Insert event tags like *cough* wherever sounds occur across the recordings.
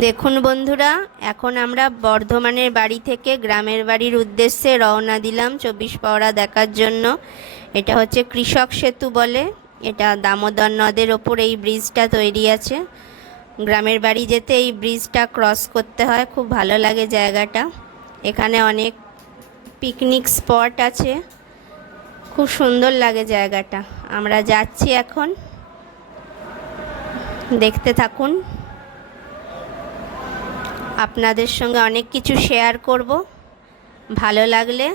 দেখুন বন্ধুরা, এখন আমরা বর্ধমানের বাড়ি থেকে গ্রামের বাড়ির উদ্দেশ্যে রওনা দিলাম চব্বিশ পরগনা দেখার জন্য। এটা হচ্ছে কৃষক সেতু বলে, এটা দামোদর নদের ওপর এই ব্রিজটা তৈরি আছে। গ্রামের বাড়ি যেতে এই ব্রিজটা ক্রস করতে হয়, খুব ভালো লাগে জায়গাটা। এখানে অনেক পিকনিক স্পট আছে, খুব সুন্দর লাগে জায়গাটা। আমরা যাচ্ছি এখন, দেখতে থাকুন। আপনাদের সঙ্গে অনেক কিছু শেয়ার করব। ভালো লাগলে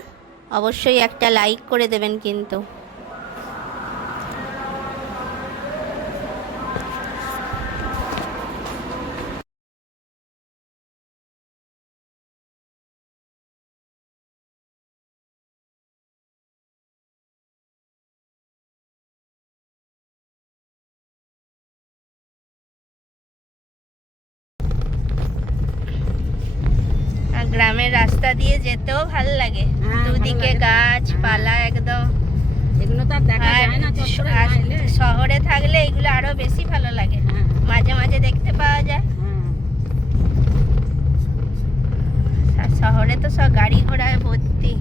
অবশ্যই একটা লাইক করে দেবেন কিন্তু। গ্রামের রাস্তা দিয়ে যেতেও ভালো লাগে। হ্যাঁ, দুদিকে গাছ গাছপালা একদম। এগুলো তো আর দেখা যায় না। শহরে থাকলে এগুলো আরও বেশি ভালো লাগে। হ্যাঁ, মাঝে মাঝে দেখতে পাওয়া যায়। হ্যাঁ। আর শহরে তো সব গাড়ি ঘোড়ায় ভর্তি।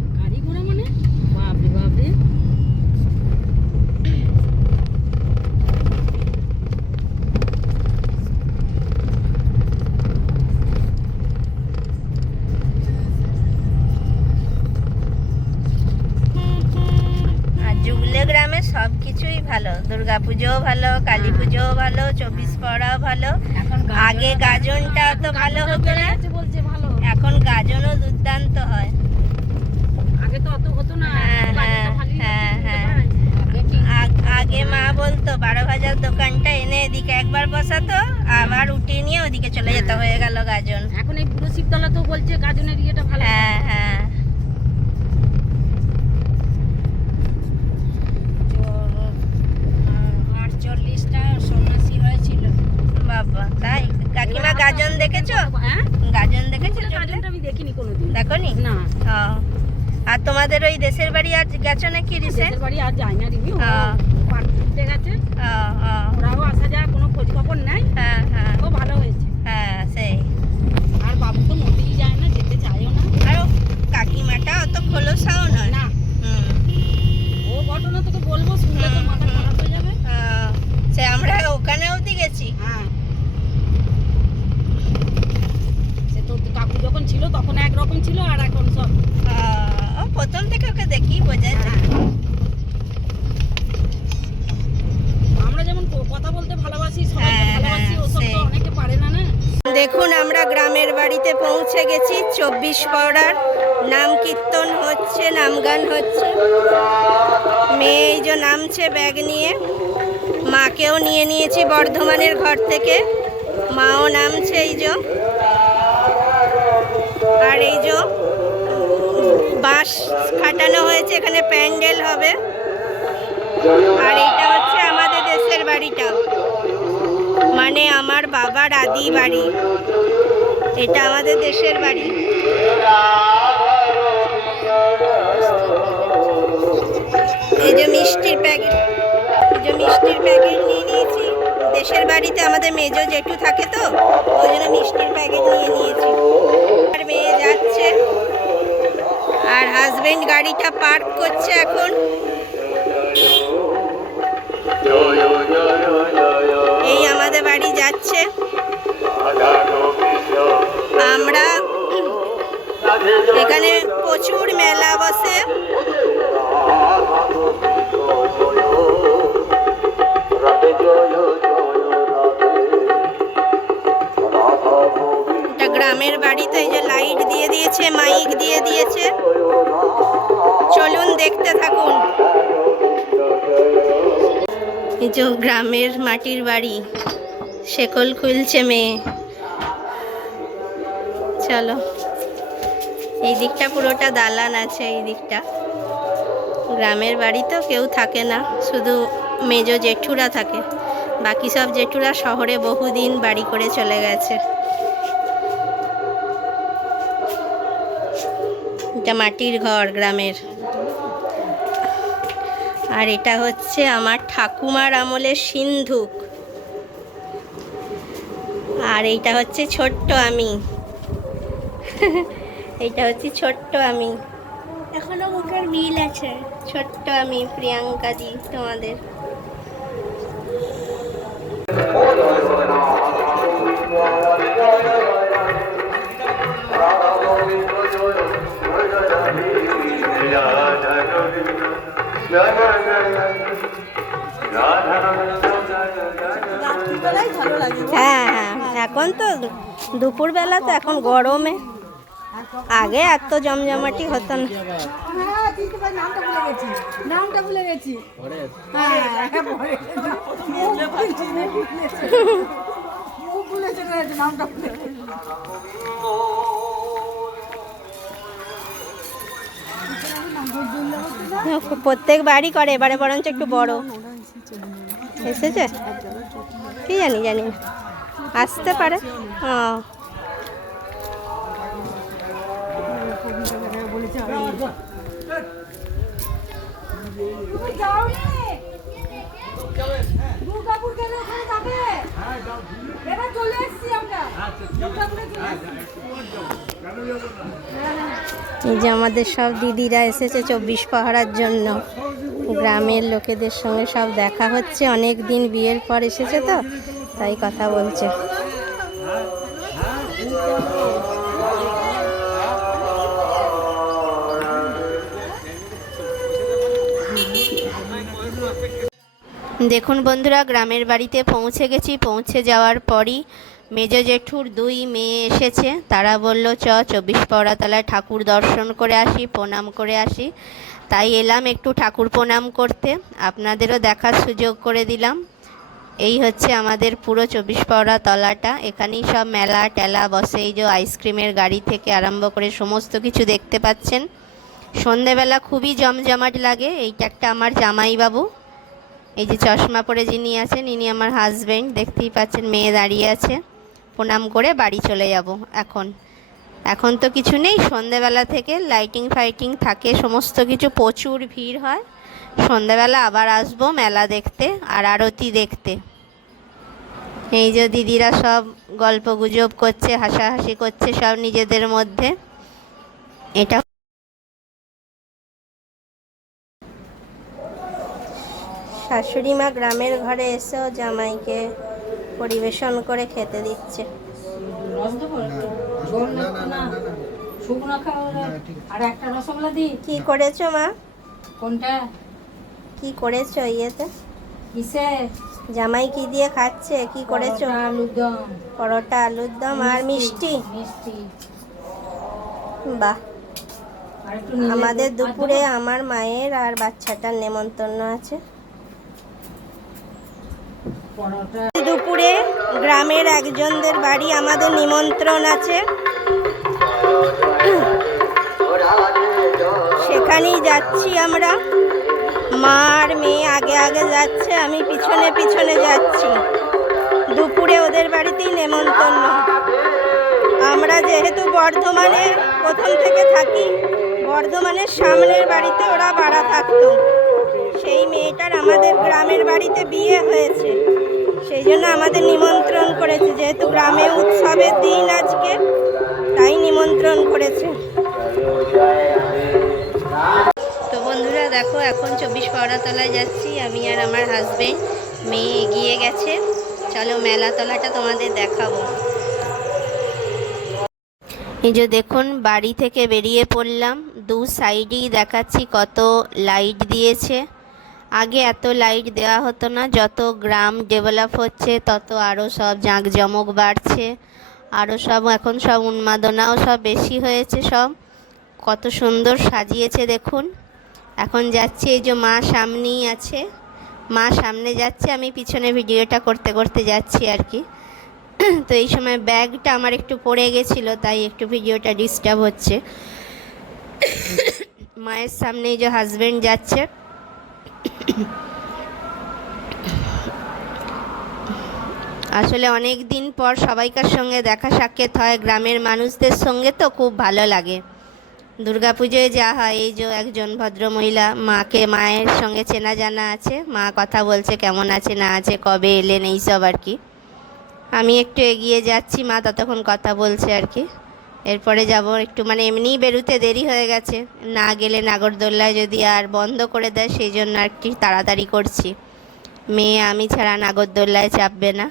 গ্রামে সব কিছুই ভালো। দুর্গা পুজোও ভালো কালী পুজোও ভালো চব্বিশ পড়াও ভালো। আগে গাজনটা তো ভালো হতো না। এখন গাজনও দুর্দান্ত হয়। আগে তো অত হতো না। হ্যাঁ, হ্যাঁ, হ্যাঁ, হ্যাঁ। আগে মা বলতো বারো ভাজার দোকানটা এনে এদিকে একবার বসাতো আবার উঠিয়ে নিয়ে ওদিকে চলে যেতে হয়ে গেল গাজন। এখন এই পুরো শিবতলা তো বলছে গাজনের ইয়েটা ভালো হ্যাঁ। হ্যাঁ আটচল্লিশটা সন্ন্যাসী হয়েছিল বাবা তাই কাকিমা গাজন দেখেছ? হ্যাঁ? গাজন দেখেছ গাজনটা আমি দেখিনি কোনোদিন। দেখো নি। আর তোমাদের ওই দেশের বাড়ি আজ গেছো নাকি রিসে? দেশের বাড়ি আর যায় না রিমি হ্যাঁ। গেছে। ওরাও আসা যায় কোনো খোঁজ খবর নেই হ্যাঁ হ্যাঁ। ও ভালো হয়েছে। হ্যাঁ সেই। আর বাবু তো মোটেই যায় না যেতে চায়ও না। আর কাকিমাটা অত খোলসাও নয়। না। ও ঘটনা তোকে বলব শুনলে তো মাথা খারাপ হয়ে যাবে। সে আমরা ওখানে অবধি গেছি। হ্যাঁ সে তো কাকু যখন ছিল তখন একরকম ছিল আর এখন সব প্রথম থেকে ওকে দেখি বোঝা যায়। হ্যাঁ। আমরা যেমন কথা বলতে ভালোবাসি সবাইকে হ্যাঁ, ভালোবাসি হ্যাঁ, ওসব তো অনেকে পারে না না? দেখুন আমরা গ্রামের বাড়িতে পৌঁছে গেছি চব্বিশ পড়ার। নাম কীর্তন হচ্ছে নামগান হচ্ছে। মেয়ে এই যে নামছে ব্যাগ নিয়ে। মাকেও নিয়ে নিয়েছি বর্ধমানের ঘর থেকে। মাও নামছে এই যে। আর এই যে বাঁশ খাটানো হয়েছে, এখানে প্যান্ডেল হবে। আর এটা হচ্ছে আমাদের দেশের বাড়িটা। মানে আমার বাবার আদি বাড়ি। এটা আমাদের দেশের বাড়ি। এই যে মিষ্টির প্যাকেট, এই যে মিষ্টির প্যাকেট নিয়ে নিয়েছি। দেশের বাড়িতে আমাদের মেজো জেঠু থাকে তো, ওই জন্য মিষ্টির প্যাকেট নিয়ে নিয়েছি। আর হাজবেন্ড গাড়িটা পার্ক করছে এখন। এই আমাদের বাড়ি যাচ্ছে। আমরা এখানে প্রচুর মেলা বসে। গ্রামের বাড়িতে যে লাইট দিয়ে দিয়েছে মাইক দিয়ে দিয়েছে। চলুন দেখতে থাকুন। এই যে গ্রামের মাটির বাড়ি। শেকল খুলছে মেয়ে। চলো। এই দিকটা পুরোটা দালান আছে, এই দিকটা। গ্রামের বাড়ি তো কেউ থাকে না, শুধু মেজো জেঠুরা থাকে। বাকি সব জেঠুরা শহরে বহুদিন বাড়ি করে চলে গেছে। এটা মাটির ঘর গ্রামের। আর এটা হচ্ছে আমার ঠাকুমার আমলের সিন্ধুক। আর এইটা হচ্ছে ছোট্ট আমি। *laughs* এইটা হচ্ছে ছোট্ট আমি। এখনও মুখের মিল আছে। ছোট্ট আমি প্রিয়াঙ্কা দি তোমাদের। এখন তো দুপুরবেলা তো এখন গরমে আগে এত জমজমাটি হতো না। প্রত্যেক বাড়ি করে এবারে বরঞ্চ একটু বড় এসেছে কি জানি জানি না। আসতে পারে। এই যে আমাদের সব দিদিরা এসেছে চব্বিশ পাহারার জন্য। গ্রামের লোকেদের সঙ্গে সব দেখা হচ্ছে। অনেক দিন বিয়ের পর এসেছে তো। তাই কথা বলছে। দেখুন বন্ধুরা, গ্রামের বাড়িতে পৌঁছে গেছি। পৌঁছে যাওয়ার পরই মেজ জেঠুর দুই মেয়ে এসেছে। তারা বলল, চ, চব্বিশ পৌরাতলায় ঠাকুর দর্শন করে আসি, প্রণাম করে আসি। তাই এলাম একটু ঠাকুর প্রণাম করতে। আপনাদেরও দেখার সুযোগ করে দিলাম। এই হচ্ছে আমাদের পুরো চব্বিশ পৌরা তলাটা। এখানেই সব মেলা টেলা বসে এই যে আইসক্রিমের গাড়ি থেকে আরম্ভ করে সমস্ত কিছু দেখতে পাচ্ছেন। সন্ধেবেলা খুবই জমজমাট লাগে, এইটা একটা আমার জামাইবাবু। এই যে চশমা পরে যিনি আছেন, ইনি আমার হাজবেন্ড দেখতেই পাচ্ছেন মেয়ে দাঁড়িয়ে আছে। প্রণাম করে বাড়ি চলে যাব এখন। এখন তো কিছু নেই, সন্ধেবেলা থেকে লাইটিং ফাইটিং থাকে, সমস্ত কিছু প্রচুর ভিড় হয়। সন্ধেবেলা আবার আসব মেলা দেখতে আর আরতি দেখতে। এই যে দিদিরা সব গল্প গুজব করছে হাসাহাসি করছে সব নিজেদের মধ্যে। এটা শাশুড়ি মা গ্রামের ঘরে এসেও জামাইকে পরিবেশন করে খেতে দিচ্ছে। কি করেছ মা? কোনটা? কি করেছ ইয়েতে? কিসে? জামাই কি দিয়ে খাচ্ছে? কি করেছ? আলুর দম। পরোটা আলুর দম আর মিষ্টি মিষ্টি? বাহ। আমাদের দুপুরে আমার মায়ের আর বাচ্চাটার নেমন্তন্ন আছে। দুপুরে গ্রামের একজনদের বাড়ি আমাদের নিমন্ত্রণ আছে। সেখানেই যাচ্ছি আমরা। মা আর মেয়ে আগে আগে যাচ্ছে, আমি পিছনে পিছনে যাচ্ছি। দুপুরে ওদের বাড়িতেই নেমন্তন্ন। আমরা যেহেতু বর্ধমানে প্রথম থেকে থাকি, বর্ধমানের সামনের বাড়িতে ওরা ভাড়া থাকতো। সেই মেয়েটার আমাদের গ্রামের বাড়িতে বিয়ে হয়েছে। সেই জন্য আমাদের নিমন্ত্রণ করেছে, যেহেতু গ্রামে উৎসবের দিন আজকে, তাই নিমন্ত্রণ করেছে। দেখো, এখন চব্বিশ পৌরাতলায় যাচ্ছি। আমি আর আমার হাজবেন্ড মেয়ে এগিয়ে গেছে। চলো মেলাতলাটা তোমাদের দেখাবো। এই যে দেখুন, বাড়ি থেকে বেরিয়ে পড়লাম। দু সাইডেই দেখাচ্ছি কত লাইট দিয়েছে। আগে এত লাইট দেওয়া হতো না, যত গ্রাম ডেভেলপ হচ্ছে, তত আরও সব জাঁকজমক বাড়ছে। আরও সব, এখন সব উন্মাদনাও সব বেশি হয়েছে সব। কত সুন্দর সাজিয়েছে দেখুন। এখন যাচ্ছি এই যে মা সামনেই আছে। মা সামনে যাচ্ছে, আমি পিছনে ভিডিওটা করতে করতে যাচ্ছি আর কি। তো এই সময় ব্যাগটা আমার একটু পড়ে গেছিল, তাই একটু ভিডিওটা ডিস্টার্ব হচ্ছে। মায়ের সামনে এই যে হাজব্যান্ড যাচ্ছে। আসলে অনেক দিন পর সবাইকার সঙ্গে দেখা সাক্ষাৎ হয়, গ্রামের মানুষদের সঙ্গে তো খুব ভালো লাগে। দুর্গাপুজোয় যা হয়, এই যে একজন ভদ্র মহিলা মাকে, মায়ের সঙ্গে চেনা জানা আছে, মা কথা বলছে কেমন আছে, না আছে, কবে এলেন, এইসব আর কি। আমি একটু এগিয়ে যাচ্ছি, মা ততক্ষণ কথা বলছে আর কি। এরপরে যাব একটু মানে এমনিই বেরোতে দেরি হয়ে গেছে। না গেলে নাগরদোল্লায় যদি আর বন্ধ করে দেয়, সেই জন্য আর কি তাড়াতাড়ি করছি। মেয়ে আমি ছাড়া নাগরদোল্লায় চাপবে না।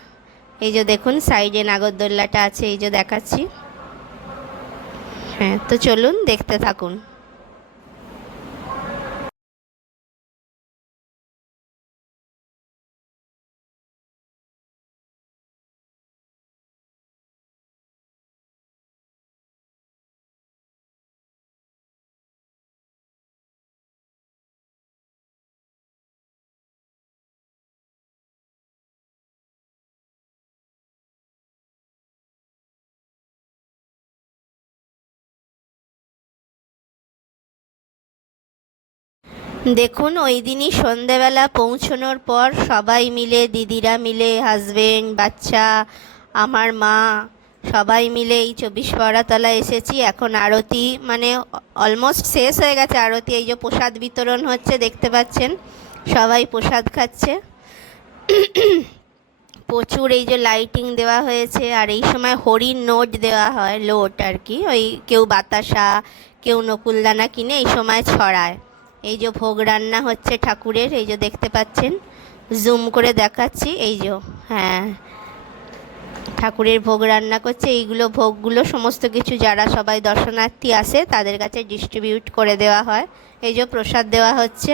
এই যে দেখুন, সাইডে নাগরদোল্লাটা আছে, এই যে দেখাচ্ছি। হ্যাঁ তো চলুন দেখতে থাকুন। দেখুন, ওই দিনই সন্ধেবেলা পৌঁছানোর পর সবাই মিলে, দিদিরা মিলে হাজবেন্ড বাচ্চা, আমার মা, সবাই মিলে এই চব্বিশ পড়াতলা এসেছি। এখন আরতি মানে অলমোস্ট শেষ হয়ে গেছে আরতি। এই যে প্রসাদ বিতরণ হচ্ছে, দেখতে পাচ্ছেন, সবাই প্রসাদ খাচ্ছে। প্রচুর এই যে লাইটিং দেওয়া হয়েছে, আর এই সময় হরিণ নোট দেওয়া হয় লোট আর কি। ওই কেউ বাতাসা, কেউ নকুলদানা কিনে এই সময় ছড়ায়। এই যে ভোগ রান্না হচ্ছে ঠাকুরের, এই যে দেখতে পাচ্ছেন। জুম করে দেখাচ্ছি, এই যে হ্যাঁ। ঠাকুরের ভোগ রান্না করছে, এইগুলো ভোগগুলো সমস্ত কিছু যারা সবাই দর্শনার্থী আসে তাদের কাছে ডিস্ট্রিবিউট করে দেওয়া হয়। এই যে প্রসাদ দেওয়া হচ্ছে।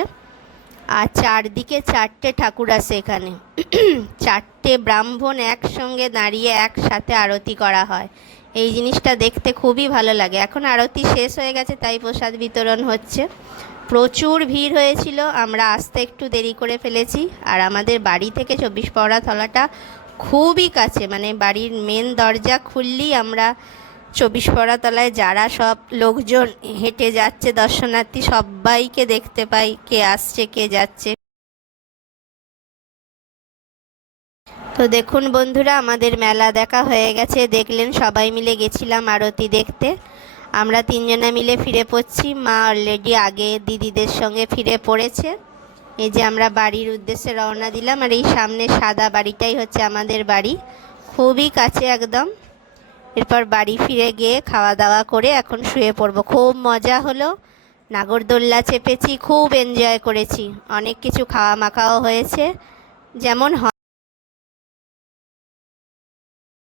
আর চারদিকে চারটে ঠাকুর আছে এখানে। *clears throat* চারটে ব্রাহ্মণ একসঙ্গে দাঁড়িয়ে একসাথে আরতি করা হয়। এই জিনিসটা দেখতে খুবই ভালো লাগে। এখন আরতি শেষ হয়ে গেছে, তাই প্রসাদ বিতরণ হচ্ছে। প্রচুর ভিড় হয়েছিল, আমরা আসতে একটু দেরি করে ফেলেছি। আর আমাদের বাড়ি থেকে চব্বিশ পরগনা তলাটা খুবই কাছে মানে বাড়ির মেন দরজা খুললেই আমরা চব্বিশ পরগনা তলায় যারা সব লোকজন হেঁটে যাচ্ছে, দর্শনার্থী সবাইকে দেখতে পাই, কে আসছে, কে যাচ্ছে। তো দেখুন বন্ধুরা, আমাদের মেলা দেখা হয়ে গেছে, দেখলেন সবাই মিলে গেছিলাম আরতি দেখতে। আমরা তিনজনে মিলে ফিরে পড়ছি। মা অলরেডি আগে দিদিদের সঙ্গে ফিরে পড়েছে। এই যে আমরা বাড়ির উদ্দেশ্যে রওনা দিলাম আর এই সামনে সাদা বাড়িটাই হচ্ছে আমাদের বাড়ি। খুবই কাছে একদম। এরপর বাড়ি ফিরে গিয়ে খাওয়া দাওয়া করে এখন শুয়ে পড়ব। খুব মজা হলো। নাগরদোল্লা চেপেছি, খুব এনজয় করেছি। অনেক কিছু খাওয়া মাখাও হয়েছে। যেমন